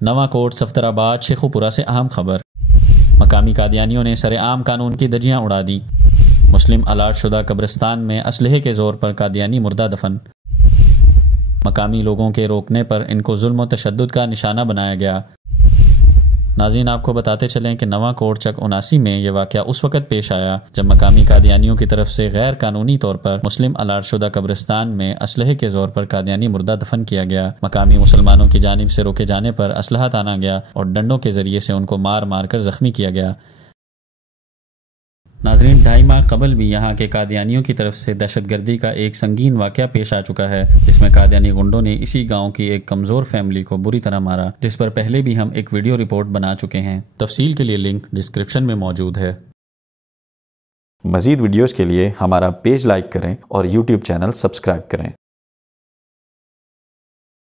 नवा कोट सफदराबाद शेखुपुरा से अहम खबर। मकामी कादियानियों ने सरेआम कानून की धज्जियां उड़ा दी। मुस्लिम अलाट शुदा कब्रिस्तान में असलहे के जोर पर कादियानी मुर्दा दफन। मकामी लोगों के रोकने पर इनको जुल्म व तशद्दुद का निशाना बनाया गया। नाज़रीन, आपको बताते चलें कि नवा कोट चक 79 में यह वाक़या उस वक़्त पेश आया जब मकामी कादियानियों की तरफ से गैर कानूनी तौर पर मुस्लिम अलाट शुदा कब्रिस्तान में असलहे के जोर पर कादियानी मुर्दा दफन किया गया। मकामी मुसलमानों की जानिब से रोके जाने पर असलहा ताना गया और डंडों के जरिए से उनको मार मार कर जख्मी किया गया। नाज़रीन, 2.5 माह कबल भी यहाँ के कादियानियों की तरफ से दहशतगर्दी का एक संगीन वाक़या पेश आ चुका है, जिसमें कादियानी गुंडों ने इसी गांव की एक कमज़ोर फैमिली को बुरी तरह मारा, जिस पर पहले भी हम एक वीडियो रिपोर्ट बना चुके हैं। तफसील के लिए लिंक डिस्क्रिप्शन में मौजूद है। मज़ीद वीडियोज़ के लिए हमारा पेज लाइक करें और YouTube चैनल सब्सक्राइब करें।